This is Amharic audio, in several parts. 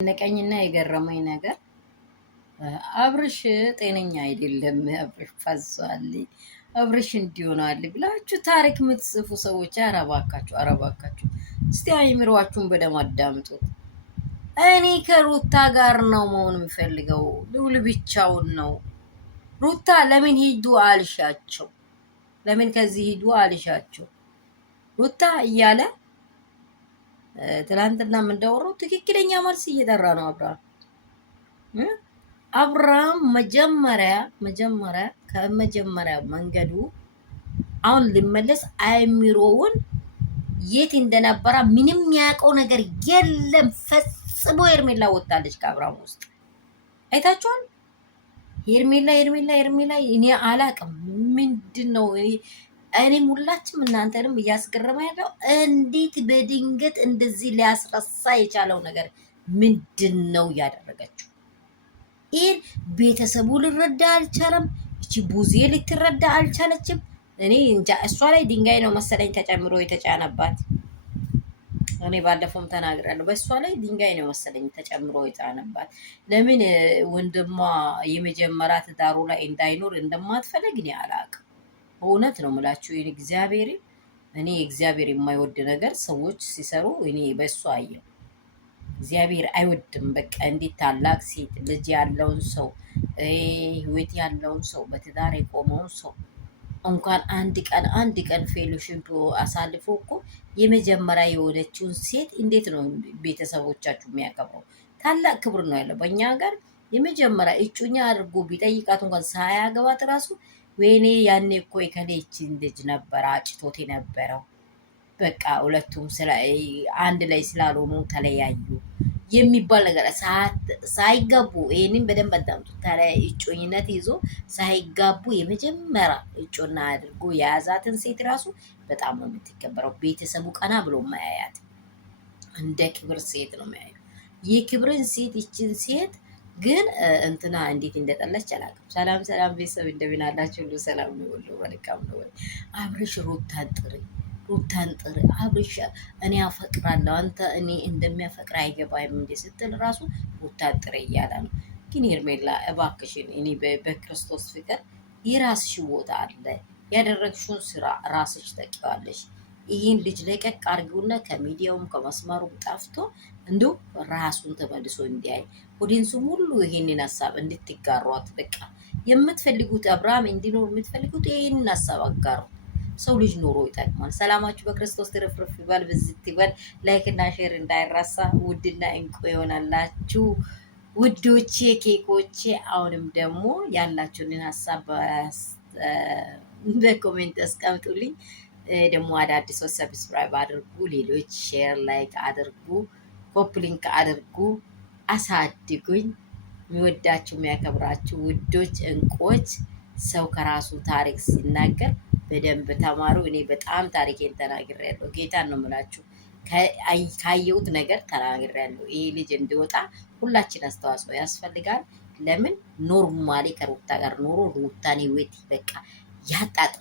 ነቀኝና የገረመኝ ነገር አብርሽ ጤነኛ አይደለም። አብርሽ ፈዟል። አብርሽ እንዲሆናል ብላችሁ ታሪክ የምትጽፉ ሰዎች አረባካችሁ እስቲ አይምሯችሁን በደም አዳምጡት። እኔ ከሩታ ጋር ነው መሆን የሚፈልገው። ልውል ብቻውን ነው። ሩታ ለምን ሂዱ አልሻቸው? ለምን ከዚህ ሂዱ አልሻቸው? ሩታ እያለ ትላንትና እንደወራው ትክክለኛ መልስ እየጠራ ነው አብርሃም መጀመሪያ መንገዱ አሁን ሊመለስ አይምሮውን የት እንደነበረ ምንም ያውቀው ነገር የለም። ፈጽሞ ሄርሜላ ወጣለች ከአብርሃም ውስጥ አይታችኋል። ሄርሜላ እኔ አላቅም ምንድነው? እኔም ሁላችንም እናንተንም እያስገረመ ያለው እንዴት በድንገት እንደዚህ ሊያስረሳ የቻለው ነገር ምንድነው ያደረገችው? ይሄን ቤተሰቡ ልረዳ አልቻለም። እቺ ቡዜ ልትረዳ አልቻለችም። እኔ እንጃ እሷ ላይ ድንጋይ ነው መሰለኝ ተጨምሮ የተጫነባት። እኔ ባለፈውም ተናግራለሁ። በእሷ ላይ ድንጋይ ነው መሰለኝ ተጨምሮ የተጫነባት። ለምን ወንድሟ የመጀመሪያ ትዳሩ ላይ እንዳይኖር እንደማትፈልግ እኔ አላውቅም። እውነት ነው የምላችሁ። እኔ እግዚአብሔር የማይወድ ነገር ሰዎች ሲሰሩ እኔ በእሱ አየሁ። እግዚአብሔር አይወድም። በቃ እንዴት ታላቅ ሴት ልጅ ያለውን ሰው ህይወት ያለውን ሰው በትዳር የቆመውን ሰው እንኳን አንድ ቀን ፌሎሽፕ አሳልፎ እኮ የመጀመሪያ የሆነችውን ሴት እንዴት ነው ቤተሰቦቻችሁ የሚያከብረው? ታላቅ ክብር ነው ያለው። በእኛ ሀገር የመጀመሪያ እጩኛ አድርጎ ቢጠይቃት እንኳን ሳያገባት ራሱ ወይኔ ያኔ እኮ የከሌችን ልጅ ነበር አጭቶት የነበረው። በቃ ሁለቱም አንድ ላይ ስላልሆኑ ተለያዩ የሚባል ነገር ሳይጋቡ፣ ይሄንን በደንብ አዳምጡ። እጮኝነት ይዞ ሳይጋቡ የመጀመሪያ እጮና አድርጎ የያዛትን ሴት ራሱ በጣም ነው የምትከበረው። ቤተሰቡ ቀና ብሎ ማያያት እንደ ክብር ሴት ነው የሚያዩ። የክብርን ሴት ይችን ሴት ግን እንትና እንዴት እንደጠላች አላውቅም። ሰላም ቤተሰብ እንደምን አላችሁ? ሁሉ ሰላም ነው? ሁሉ መልካም ነው? አብርሽ ሩታን ጥሪ አብርሽ እኔ አፈቅራለሁ አንተ እኔ እንደሚያፈቅር አይገባም እንዴ ስትል ራሱ ሩታን ጥሪ እያለ ነው። ግን ሄርሜላ እባክሽን እኔ በክርስቶስ ፍቅር የራስሽ ቦታ አለ። ያደረግሽውን ስራ ራስሽ ታውቂዋለሽ። ይህን ልጅ ለቀቅ አድርጊውና ከሚዲያውም ከመስመሩም ጠፍቶ እንደው ራሱን ተመልሶ እንዲያይ ኦዲየንሱም ሁሉ ይሄንን ሀሳብ እንድትጋሯት በቃ የምትፈልጉት አብርሃም እንዲኖር የምትፈልጉት ይሄንን ሀሳብ አጋሩት። ሰው ልጅ ኖሮ ይጠቅማል። ሰላማችሁ በክርስቶስ ትርፍርፍ ይበል፣ ብዝት ይበል። ላይክ እና ሼር እንዳይረሳ። ውድና እንቁ ይሆናላችሁ ውዶቼ፣ ኬኮቼ። አሁንም ደግሞ ያላችሁንን ሀሳብ በኮሜንት አስቀምጡልኝ። ደግሞ አዳዲሶች ሰብስክራይብ አድርጉ፣ ሌሎች ሼር ላይክ አድርጉ፣ ኮፕ ሊንክ አድርጉ፣ አሳድጉኝ። የሚወዳችሁ የሚያከብራችሁ ውዶች እንቆች። ሰው ከራሱ ታሪክ ሲናገር በደንብ ተማሩ። እኔ በጣም ታሪኬን ተናግሬያለሁ። ጌታን ነው የምላችሁ። ካየሁት ነገር ተናግሬያለሁ። ይሄ ልጅ እንዲወጣ ሁላችን አስተዋጽኦ ያስፈልጋል። ለምን ኖርማሊ ከሩታ ጋር ኖሮ ሩታኔ ወት በቃ ያጣጥ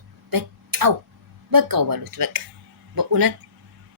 በቃው በሉት። በቃ በእውነት